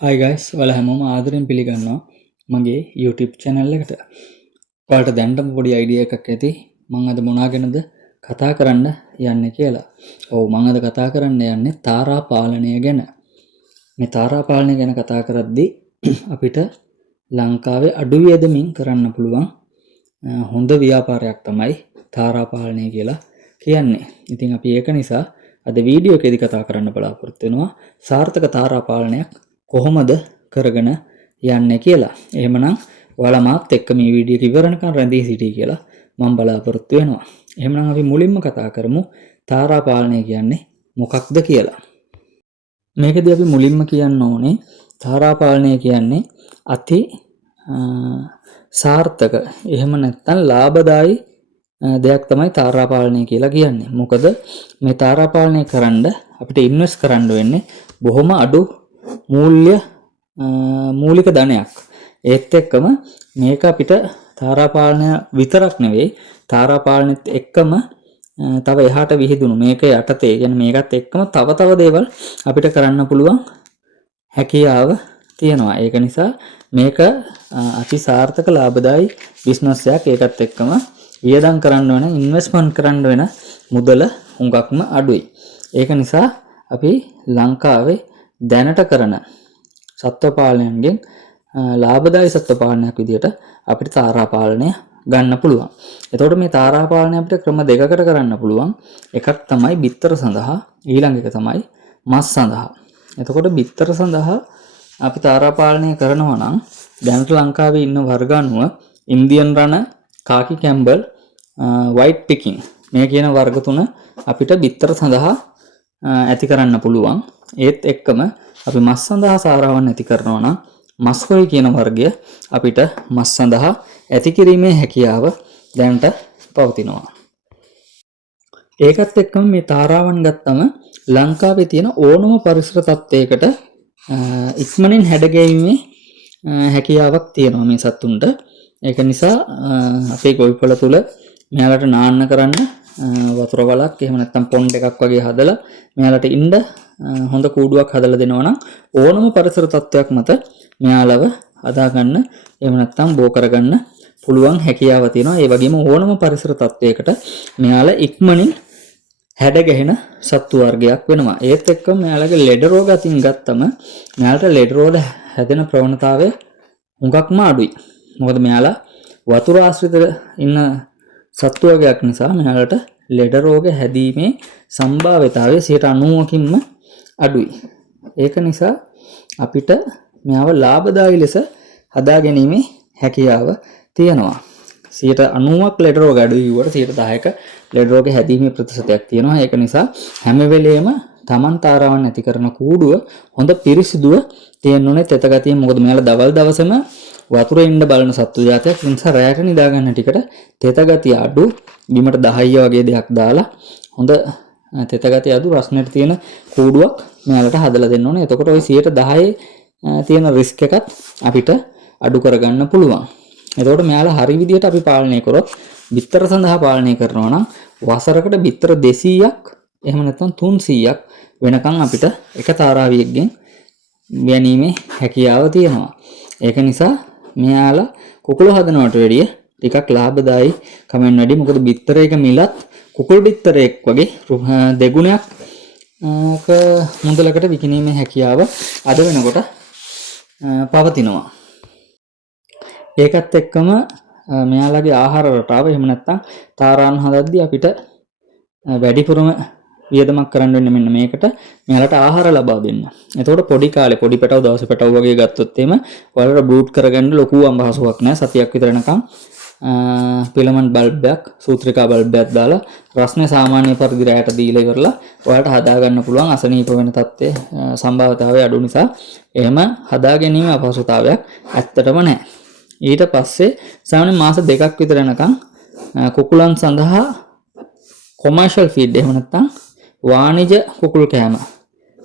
Hi guys, ඔයාලා හැමෝම ආදරෙන් පිළිගන්නවා මගේ YouTube channel එකට. ඔයාලට දැනටම පොඩි idea එකක් ඇති මම අද මොනවා ගැනද කතා කරන්න යන්නේ කියලා. ඔව් මම අද කතා කරන්න යන්නේ තාරා පාලනය ගැන. මේ තාරා පාලනය ගැන කතා කරද්දී අපිට ලංකාවේ අඩු වියදමින් කරන්න පුළුවන් හොඳ ව්‍යාපාරයක් තමයි තාරා පාලනය කියලා කියන්නේ. ඉතින් අපි ඒක නිසා අද වීඩියෝ එකේදී කතා කරන්න බලාපොරොත්තු වෙනවා සාර්ථක තාරා පාලනයක් කොහොමද කරගෙන යන්නේ කියලා. එහෙමනම් ඔයාලා මාත් එක්ක මේ වීඩියෝ එක ඉවරනකම් රැඳී සිටී කියලා මම බලාපොරොත්තු වෙනවා. එහෙමනම් අපි මුලින්ම කතා කරමු තාරා පාලනය කියන්නේ මොකක්ද කියලා. මේකදී අපි මුලින්ම කියන්න ඕනේ තාරා පාලනය කියන්නේ අති සාර්ථක එහෙම නැත්නම් ලාභදායි දෙයක් තමයි තාරා පාලනය කියලා කියන්නේ. මොකද මේ තාරා පාලනය කරන්න අපිට ඉන්වෙස්ට් කරන්න වෙන්නේ බොහොම අඩු මූලික ධනයක්. ඒත් එක්කම මේක අපිට තාරා පාලනය විතරක් නෙවෙයි තාරා පාලනෙත් එක්කම තව එහාට විහිදුණු මේක යටතේ කියන්නේ මේකත් එක්කම තව දේවල් අපිට කරන්න පුළුවන් හැකියාව තියෙනවා. ඒක නිසා මේක අති සාර්ථක ලාභදායි බිස්නස් එකක්. ඒකත් එක්කම වියදම් කරන්න වෙන ඉන්වෙස්ට්මන්ට් කරන්න වෙන මුදල හුඟක්ම අඩුයි. ඒක නිසා අපි ලංකාවේ දැනට කරන සත්ව පාලනයෙන් ලාභදායි සත්ව පාලනයක් විදිහට අපිට තාරා පාලනය ගන්න පුළුවන්. එතකොට මේ තාරා පාලනය අපිට ක්‍රම දෙකකට කරන්න පුළුවන්. එකක් තමයි බිත්තර සඳහා, ඊළඟ එක තමයි මස් සඳහා. එතකොට බිත්තර සඳහා අපි තාරා පාලනය කරනවා නම් දැනට ලංකාවේ ඉන්න වර්ග අනුව ඉන්දියන් රණ, කාකි කැම්බල්, වයිට් පිකින් මේ කියන වර්ග තුන අපිට බිත්තර සඳහා ඇති කරන්න පුළුවන්. ඒත් එක්කම අපි මස් සඳහා සාරාවන් ඇති කරනවා නම් මස් කොයි කියන වර්ගය අපිට මස් සඳහා ඇති කිරීමේ හැකියාව දැනට පවතිනවා. ඒකත් එක්කම මේ තාරාවන් ගත්තම ලංකාවේ තියෙන ඕනම පරිසර තත්ත්වයකට ඉක්මනින් හැඩගැයීමේ හැකියාවක් තියෙනවා මේ සත්තුන්ට. ඒක නිසා අපේ ගොවිපළ තුල මෙයාලට නාන්න කරන්න වතුර වලක් එහෙම නැත්නම් පොන්ඩ් එකක් වගේ හදලා මෙයාලට ඉන්න හොඳ කූඩුවක් හදලා දෙනවා නම් ඕනම පරිසර තත්ත්වයක් මත මෙයාලව හදාගන්න එහෙම නැත්නම් බෝ කරගන්න පුළුවන් හැකියාව තියෙනවා. ඒ වගේම ඕනම පරිසර තත්ත්වයකට මෙයාලා ඉක්මනින් හැඩ ගැහෙන සත්තු වර්ගයක් වෙනවා. ඒත් එක්කම මෙයාලගේ ලෙඩ රෝග අතින් ගත්තම මෙයාලට ලෙඩ රෝග හැදෙන ප්‍රවණතාවය හුඟක්ම අඩුයි. මොකද මෙයාලා වතුර ආශ්‍රිත ඉන්න සත්තු වර්ගයක් නිසා මෙයාලට ලෙඩ රෝග හැදීමේ සම්භාව්‍යතාවය 90%කින්ම අඩුයි. ඒක නිසා අපිට මෙයාව ලාභදායී ලෙස හදා ගැනීමේ හැකියාව තියෙනවා. 90%ක් ලෙඩ රෝග අඩුයි වුණාට 10%ක ලෙඩ රෝග හැදීමේ ප්‍රතිශතයක් තියෙනවා. ඒක නිසා හැම වෙලේම Taman තාරාවන් ඇති කරන කූඩුව හොඳ පිරිසිදුව තියෙන්න ඕනේ තෙත ගතිය. මොකද මෙයාලා දවල් දවසම වතුරේ ඉන්න බලන සත්තු జాතියක්. ඒ නිසා රැයට නිදා ගන්න ටිකට තෙත ගතිය අඩු බිමට 10 වගේ දෙයක් දාලා හොඳ තෙත ගතිය අඩු රස්නෙට තියෙන කූඩුවක් මෙයාලට හදලා දෙන්න ඕනේ. එතකොට ওই 10% තියෙන රිස්ක් එකත් අපිට අඩු කරගන්න පුළුවන්. එතකොට මෙයාලා හරි විදියට අපි පාලනය කරොත් බිත්තර සඳහා පාලනය කරනවා නම් වසරකට බිත්තර 200ක් එහෙම නැත්නම් 300ක් වෙනකන් අපිට එක තාරාවියකින් ගැනීමේ හැකියාව තියෙනවා. ඒක නිසා මෙයාලා කුකුළු හදනවට වැඩිය ටිකක් ලාභදායි කමෙන් වැඩි. මොකද බිත්තරයක මිලත් කුකුල් බිත්තරයක් වගේ දෙගුණයක් මුදලකට විකිණීමේ හැකියාව අද වෙනකොට පවතිනවා. ඒකත් එක්කම මෙයාලගේ ආහාර රටාව එහෙම නැත්නම් තාරාන් හදද්දී අපිට වැඩිපුරම වියදමක් කරන්න වෙන්නේ මෙන්න මේකට මෙයාලට ආහාර ලබා දෙන්න. එතකොට පොඩි කාලේ පොඩි පැටව දවස් පැටව වගේ ගත්තොත් එimhe ඔයාලට බෲට් කරගන්න ලොකු අඹහසුවක් නැහැ. සතියක් විතර යනකම් පිලමන්ට් බල්බයක් සූත්‍රිකා බල්බයක් දාලා රස්නේ සාමාන්‍ය පරිදි රැයට දීලා ඉවරලා ඔයාලට හදා ගන්න පුළුවන්. අසනීප වෙන තත්ත්වයේ සම්භාවිතාවය අඩු නිසා එහෙම හදා ගැනීම අපහසුතාවයක් ඇත්තටම නැහැ. ඊට පස්සේ සාමාන්‍ය මාස 2ක් විතර යනකම් කුකුලන් සඳහා කොමර්ෂල් ෆීඩ් එහෙම නැත්නම් වාණිජ කුකුල් කෑම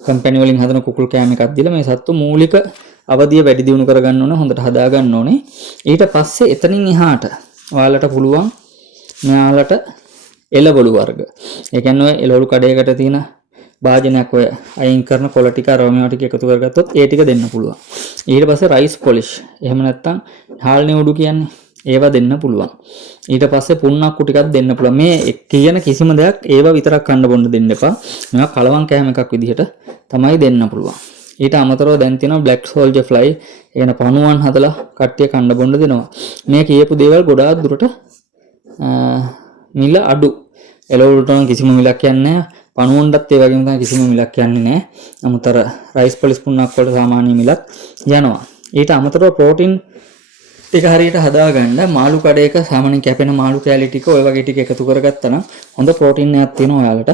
කම්පැනි වලින් හදන කුකුල් කෑම එකක් දීලා මේ සත්තු මූලික අවධිය වැඩි දියුණු කරගන්න ඕනේ. හොඳට හදා ගන්න ඕනේ. ඊට පස්සේ එතනින් එහාට ඔයාලට පුළුවන් මෙයාලට එළවලු වර්ග. ඒ කියන්නේ එළවලු කඩේකට තියෙන භාජනයක් ඔය අයින් කරන කොළ ටික අරෝමේවා ටික එකතු කරගත්තොත් ඒ ටික දෙන්න පුළුවන්. ඊට පස්සේ රයිස් පොලිෂ්. එහෙම නැත්නම් හාල් නෙවුඩු කියන්නේ ඒවා දෙන්න පුළුවන්. ඊට පස්සේ පුන්නක්කු ටිකක් දෙන්න පුළුවන්. මේ කියන කිසිම දෙයක් ඒවා විතරක් කන්න බොන්න දෙන්න එපා. මේවා කලවම් කෑම එකක් විදිහට තමයි දෙන්න පුළුවන්. ඊට අමතරව දැන් තියෙනවා බ්ලැක් සෝල්ජර් ෆ්ලයි. ඒ කියන පණුවන් හදලා කට්ටිය කන්න බොන්න දෙනවා. මේ කියපු දේවල් ගොඩාක් දුරට මිල අඩු. එළවලුට කිසිම මිලක් යන්නේ නැහැ. පණුවන්ටත් ඒ වගේම තමයි කිසිම මිලක් යන්නේ නැහැ. නමුත් අර රයිස් පොලිස් පුන්නක් වලට සාමාන්‍ය මිලක් යනවා. ඊට අමතරව ප්‍රෝටීන් ටික හරියට හදාගන්න මාළු කඩේක සාමාන්‍යයෙන් කැපෙන මාළු කෑලි ටික ඔය වගේ ටික එකතු කරගත්තා නම් හොඳ ප්‍රෝටීන් එකක් තියෙනවා ඔයාලට.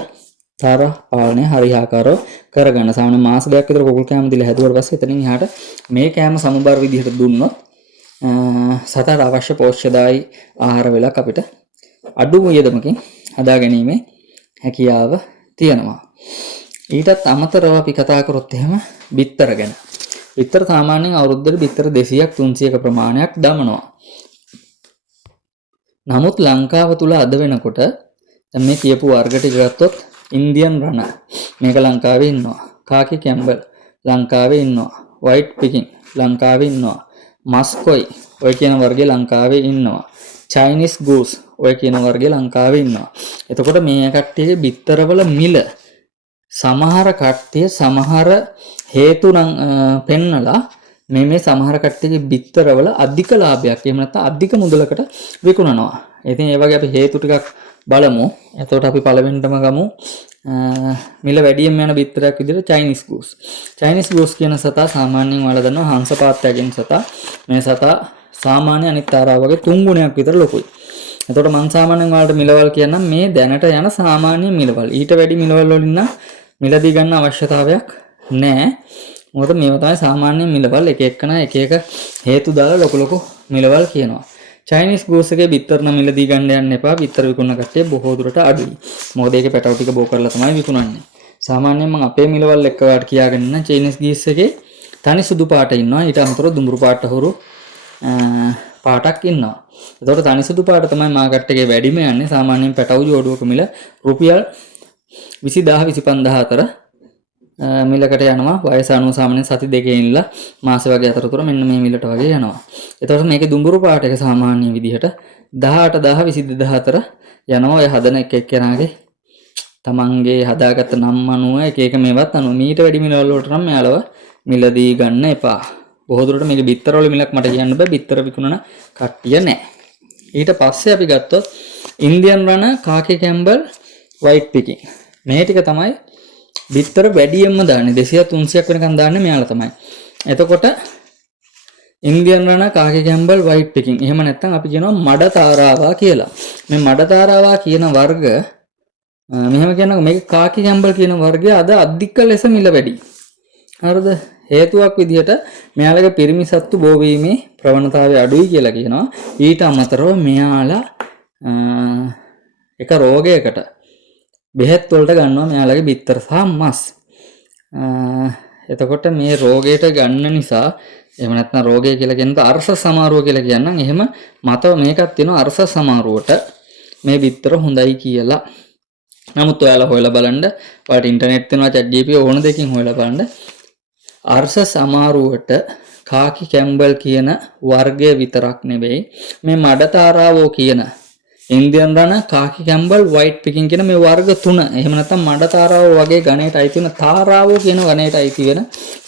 තාර පාලනය හරියාකාරව කරගන්න. සාමාන්‍ය මාස දෙකක් විතර කුකුල් කෑම දීලා හැදුවට පස්සේ එතනින් එහාට මේ කෑම සමබර විදිහට දුන්නොත් සතට අවශ්‍ය පෝෂ්‍යදායී ආහාර වේලක් අපිට අඩු වියදමකින් හදාගැනීමේ හැකියාව තියෙනවා. ඊටත් අමතරව අපි කතා කරොත් එහෙම බිත්තර ගැන. බිත්තර සාමාන්‍යයෙන් අවුරුද්දට බිත්තර 200ක් 300ක ප්‍රමාණයක් දමනවා. නමුත් ලංකාව තුල අද වෙනකොට දැන් මේ කියපු වර්ග ටික ගත්තොත් ඉන්දියන් රණ මේක ලංකාවේ ඉන්නවා. කාකි කැම්බල් ලංකාවේ ඉන්නවා. වයිට් පිකින් ලංකාවේ ඉන්නවා. මස්කොයි ඔය කියන වර්ගය ලංකාවේ ඉන්නවා. චයිනීස් ගූස් ඔය කියන වර්ගය ලංකාවේ ඉන්නවා. එතකොට මේ කට්ටියගේ බිත්තරවල මිල සමහර කට්ටිය සමහර හේතු නම් පෙන්නලා මේ සමහර කට්ටියගේ බිත්තරවල අධික ලාභයක් එහෙම නැත්නම් අධික මුදලකට විකුණනවා. ඉතින් ඒ වගේ අපි හේතු ටිකක් බලමු. එතකොට අපි පළවෙනිටම ගමු මිල වැඩියෙන් යන බිත්තරයක් විදිහට චයිනීස් ගූස්. චයිනීස් ගූස් කියන සතා සාමාන්‍යයෙන් ඔයාලා දන්නවා හංස පාත්තයකින් සතා. මේ සතා සාමාන්‍ය අනිත් තාරා වගේ 3 ගුණයක් විතර ලොකුයි. එතකොට මම සාමාන්‍යයෙන් ඔයාලට මිලවල් කියන්නම් මේ දැනට යන සාමාන්‍ය මිලවල්. ඊට වැඩි මිලවල් වලින් නම් මිලදී ගන්න අවශ්‍යතාවයක් නැහැ. මොකද මේවා තමයි සාමාන්‍ය මිලවල්. එක එකනා එක එක හේතු දාලා ලොකු මිලවල් කියනවා. චයිනීස් ගූස් එකේ බිත්තර නම් මිලදී ගන්න යන්න එපා. බිත්තර විකුණන කට්ටිය බොහෝ දුරට අඩුයි. මොකද ඒකේ පැටව ටික බෝ කරලා තමයි විකුණන්නේ. සාමාන්‍යයෙන් මම අපේ මිලවල් එක්ක වාට කියාගෙන ඉන්න චයිනීස් ගීස් එකේ තනි සුදු පාට ඉන්නවා. ඊට අමතරව දුඹුරු පාට හුරු පාටක් ඉන්නවා. එතකොට තනි සුදු පාට තමයි මාකට් එකේ වැඩිම යන්නේ. සාමාන්‍යයෙන් පැටව ජෝඩුවක මිල රුපියල් 20000 25000 අතර මිලකට යනවා. වයස අනුව සාමාන්‍යයෙන් සති දෙකේ ඉඳලා මාස වගේ අතරතුර මෙන්න මේ මිලට වගේ යනවා. එතකොට මේකේ දුඹුරු පාට එක සාමාන්‍ය විදිහට 18000 22000 අතර යනවා. ඔය හදන එක එක්කෙනාගේ තමන්ගේ හදාගත්ත නම් අනුව එක එක මේවත් අනුව මීට වැඩි මිලවල වලට නම් මෙයාලව මිලදී ගන්න එපා. බොහෝ දුරට මේක බිත්තර වල මිලක් මට කියන්න බෑ. බිත්තර විකුණන කට්ටිය නැහැ. ඊට පස්සේ අපි ගත්තොත් ඉන්දියන් රණ, කාකි කැම්බල්, වයිට් පිකින්. මේ ටික තමයි බිත්තර වැඩියෙන්ම දාන්නේ. 200 300ක් වෙනකන් දාන්නේ මෙයාලා තමයි. එතකොට ඉන්දියන් රණ, කාකි කැම්බල්, වයිට් පිකින්. එහෙම නැත්නම් අපි කියනවා මඩ තාරාවා කියලා. මේ මඩ තාරාවා කියන වර්ග මෙහෙම කියනවා මේක කාකි කැම්බල් කියන වර්ගය අද අධික ලෙස මිල වැඩි. හරිද? හේතුවක් විදිහට මෙයාලගේ පිරිමි සත්තු බෝ වීමේ ප්‍රවණතාවය අඩුයි කියලා කියනවා. ඊට අමතරව මෙයාලා එක රෝගයකට බෙහෙත් වලට ගන්නවා මෙයාලගේ බිත්තර සහ මස්. එතකොට මේ රෝගයට ගන්න නිසා එහෙම නැත්නම් රෝගය කියලා කියනකොට අර්ශ සමාරුව කියලා කියනනම් එහෙම මත මේකක් තියෙනවා අර්ශ සමාරුවට මේ බිත්තර හොඳයි කියලා. නමුත් ඔයාලා හොයලා බලන්න ඔයාලට ඉන්ටර්නෙට් තියෙනවා chat gpt ඕන දෙකින් හොයලා බලන්න අර්ශ සමාරුවට කාකි කැම්බල් කියන වර්ගය විතරක් නෙවෙයි මේ මඩ තාරාවෝ කියන ඉන්දියන් රණ කාකි කැම්බල් වයිට් පිකින් කියන මේ වර්ග තුන එහෙම නැත්නම් මඩ තාරාවෝ වගේ ගණයට අයිති වෙන තාරාවෝ කියන ගණයට අයිති වෙන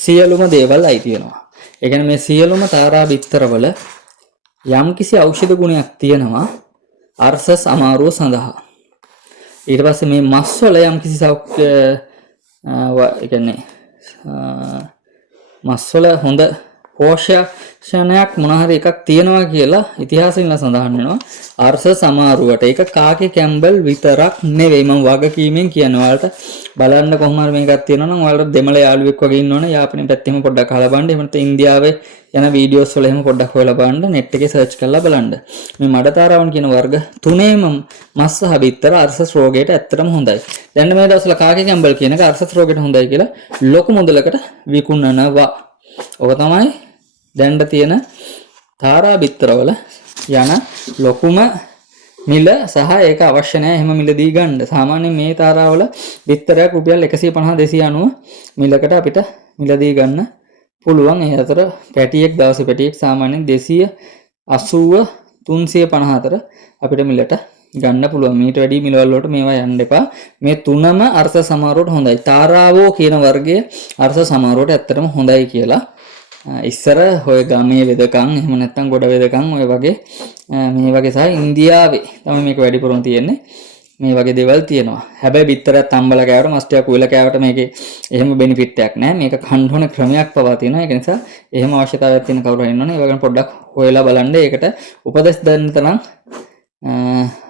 සියලුම දේවල් අයිති වෙනවා. ඒ කියන්නේ මේ සියලුම තාරා බිත්තරවල යම්කිසි ඖෂධ ගුණයක් තියෙනවා අර්ශ සමාරුව සඳහා. ඊට පස්සේ මේ මස් වල යම්කිසි ඒ කියන්නේ මස් වල හොඳ පෝෂණයක් මොන හරි එකක් තියෙනවා කියලා ඉතිහාසයෙන් සඳහන් වෙනවා අර්ශ සමාරුවට. ඒක කාකි කැම්බල් විතරක් නෙවෙයි මම වගකීමෙන් කියනවා. ඔයාලට බලන්න කොහොම හරි මේකක් තියෙනවා නම් ඔයාලට දෙමළ යාළුවෙක් වගේ ඉන්නවනේ යාපනයේ පැත්තෙම පොඩ්ඩක් අහලා බලන්න. එහෙම නැත්නම් ඉන්දියාවේ යන වීඩියෝස් වල එහෙම පොඩ්ඩක් හොයලා බලන්න. net එකේ search කරලා බලන්න. මේ මඩතාරාවන් කියන වර්ග තුනේම මස් සහ බිත්තර අර්ශ රෝගයට ඇත්තටම හොඳයි. දැන් මේ දවස්වල කාකි කැම්බල් කියන එක අර්ශ රෝගයට හොඳයි කියලා ලොකු මුදලකට විකුණනවා. ඔක තමයි දැන් තියෙන තාරා බිත්තරවල යන ලොකුම මිල සහ ඒක අවශ්‍ය නැහැ එහෙම මිලදී ගන්න. සාමාන්‍යයෙන් මේ තාරාවල බිත්තරයක් රුපියල් 150 290 මිලකට අපිට මිලදී ගන්න පුළුවන්. ඒ අතර පැටියෙක් දවසේ පැටියෙක් සාමාන්‍යයෙන් 280 350 අතර අපිට මිලට ගන්න පුළුවන්. මීට වැඩි මිලවල් වලට මේවා යන්න එපා. මේ තුනම අර්ථ සමාරුවට හොඳයි. තාරාවෝ කියන වර්ගයේ අර්ථ සමාරුවට ඇත්තටම හොඳයි කියලා ඉස්සර ඔය ගමේ වෙදකම් එහෙම නැත්නම් ගොඩ වෙදකම් ඔය වගේ මේ වගේ සහ ඉන්දියාවේ තමයි මේක වැඩිපුරම තියෙන්නේ. මේ වගේ දේවල් තියෙනවා. හැබැයි බිත්තරයක් තම්බලා කෑවට මස්ටියක් උයලා කෑවට මේකේ එහෙම බෙනිෆිට් එකක් නැහැ. මේක කන්න ඕන ක්‍රමයක් පවා තියෙනවා. ඒක නිසා එහෙම අවශ්‍යතාවයක් තියෙන කවුරු හරි ඉන්නවනේ ඒ වගේ පොඩ්ඩක් හොයලා බලන්න. ඒකට උපදෙස් දෙන්න තරම්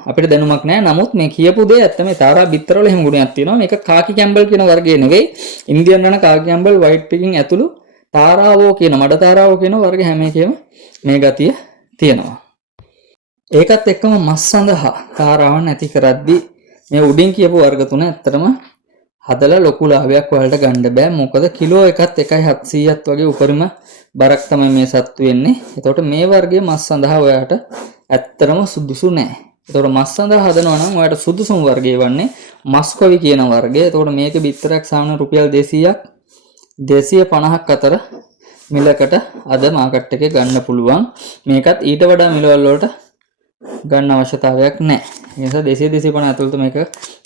අපිට දැනුමක් නැහැ. නමුත් මේ කියපු දේ ඇත්ත මේ තාරා බිත්තරවල එහෙම ගුණයක් තියෙනවා. මේක කාකි කැම්බල් කියන වර්ගයේ නෙවෙයි. ඉන්දියන් රණ කාකි කැම්බල් වයිට් පිකින් ඇතුළු තාරාවෝ කියන මඩ තාරාවෝ කියන වර්ග හැම එකෙම මේ ගතිය තියෙනවා. ඒකත් එක්කම මස් සඳහා තාරාවන් ඇති කරද්දී මේ උඩින් කියපු වර්ග තුන ඇත්තටම හදලා ලොකු ලාභයක් වලට ගන්න බෑ. මොකද කිලෝ එකත් 1.700ක් වගේ උපරිම බරක් තමයි මේ සත්තු වෙන්නේ. එතකොට මේ වර්ගයේ මස් සඳහා ඔයාට ඇත්තටම සුදුසු නෑ. එතකොට මස් සඳහා හදනවා නම් ඔයාට සුදුසුම වර්ගය වන්නේ මස්කොවි කියන වර්ගය. එතකොට මේකේ බිත්තරයක් සාමාන්‍ය රුපියල් 200ක් 250ක් අතර මිලකට අද මාකට් එකේ ගන්න පුළුවන්. මේකත් ඊට වඩා මිලවල් වලට ගන්න අවශ්‍යතාවයක් නැහැ. ඒ නිසා 200 250 ඇතුළත මේක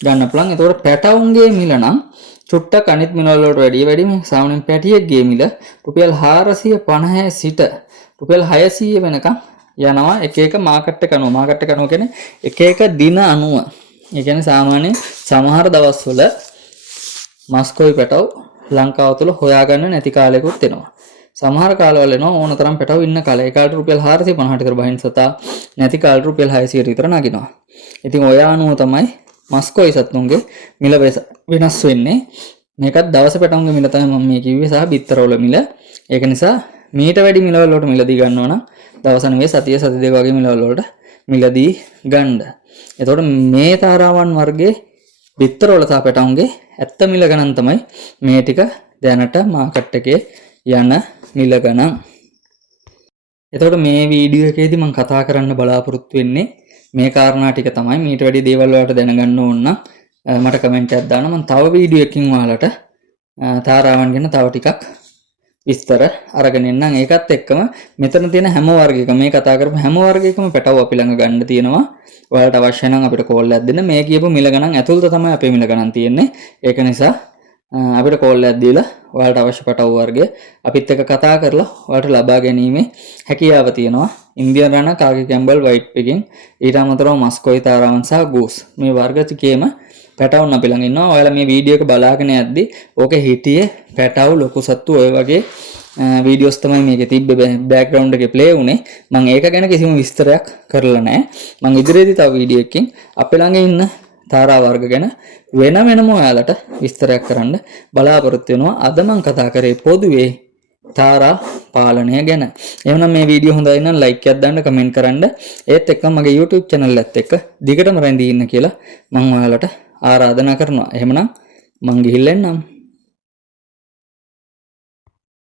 ගන්න පුළුවන්. ඒතකොට පැටවුන්ගේ මිල නම් චුට්ටක් අනිත් මිලවල් වලට වැඩි මේ සාමාන්‍යයෙන් පැටියෙක්ගේ මිල රුපියල් 450 සිට රුපියල් 600 වෙනකම් යනවා එක එක මාකට් එක අනුව. මාකට් එක අනුව කියන්නේ එක එක දින අනුව. ඒ කියන්නේ සාමාන්‍යයෙන් සමහර දවස්වල මස්කොයි පැටව ලංකාව තුළ හොයාගන්න නැති කාලයකුත් එනවා. සමහර කාලවල එනවා ඕන තරම් පැටව ඉන්න කාලේ. ඒ කාලේට රුපියල් 450ට විතර බහින් සතා නැති කාලේට රුපියල් 600ට විතර නගිනවා. ඉතින් ඔය අනුව තමයි මස්කොයි සත්තුන්ගේ මිල වෙනස් වෙන්නේ. මේකත් දවස් පැටවුන්ගේ මිල තමයි මම මේ කිව්වේ සහ බිත්තරවල මිල. ඒක නිසා මීට වැඩි මිලවල වලට මිලදී ගන්නවා නම් දවස් නෙවෙයි සතිය දෙක වගේ මිලවල වලට මිලදී ගන්න. එතකොට මේ තාරාවන් වර්ගයේ බිත්තරවල සහ පැටවුන්ගේ ඇත්ත මිල ගණන් තමයි මේ ටික දැනට මාකට් එකේ යන මිල ගණන්. එතකොට මේ වීඩියෝ එකේදී මම කතා කරන්න බලාපොරොත්තු වෙන්නේ මේ කාරණා ටික තමයි. මීට වැඩි දේවල් වලට දැනගන්න ඕන නම් මට කමෙන්ට් එකක් දාන්න. මම තව වීඩියෝ එකකින් ඔයාලට තාරාවන් ගැන තව ටිකක් විස්තර අරගෙන එන්නම්. ඒකත් එක්කම මෙතන තියෙන හැම වර්ගයකම මේ කතා කරපු හැම වර්ගයකම පැටව අපි ළඟ ගන්න තියෙනවා. ඔයාලට අවශ්‍ය නම් අපිට කෝල් එකක් දෙන්න. මේ කියපු මිල ගණන් ඇතුළත තමයි අපේ මිල ගණන් තියෙන්නේ. ඒක නිසා අපිට කෝල් එකක් දීලා ඔයාලට අවශ්‍ය පැටව වර්ගය අපිත් එක්ක කතා කරලා ඔයාලට ලබා ගැනීමේ හැකියාව තියෙනවා. ඉන්දියන් රණ කාකි කැම්බල් වයිට් පිකින් ඊට අමතරව මස්කොයි තාරාවන් සහ ගූස් මේ වර්ග ටිකේම පැටවුන් අපි ළඟ ඉන්නවා. ඔයාලා මේ වීඩියෝ එක බලාගෙන යද්දි ඕකේ හිටියේ පැටවු ලොකු සත්තු ඔය වගේ වීඩියෝස් තමයි මේකේ තිබ්බේ බෑග්ග්‍රවුන්ඩ් එකේ ප්ලේ වුනේ. මම ඒක ගැන කිසිම විස්තරයක් කරලා නැහැ. මම ඉදිරියේදී තව වීඩියෝ එකකින් අපේ ළඟ ඉන්න තාරා වර්ග ගැන වෙනම ඔයාලට විස්තරයක් කරන්න බලාපොරොත්තු වෙනවා. අද මම කතා කරේ පොදුවේ තාරා පාලනය ගැන. එහෙනම් මේ වීඩියෝ හොඳයි නම් ලයික් එකක් දාන්න, කමෙන්ට් කරන්න. ඒත් එක්කම මගේ YouTube channel එකත් එක්ක දිගටම රැඳී ඉන්න කියලා මම ඔයාලට ආරාධනා කරනවා. එහෙමනම් මං ගිහිල්ලා එන්නම්.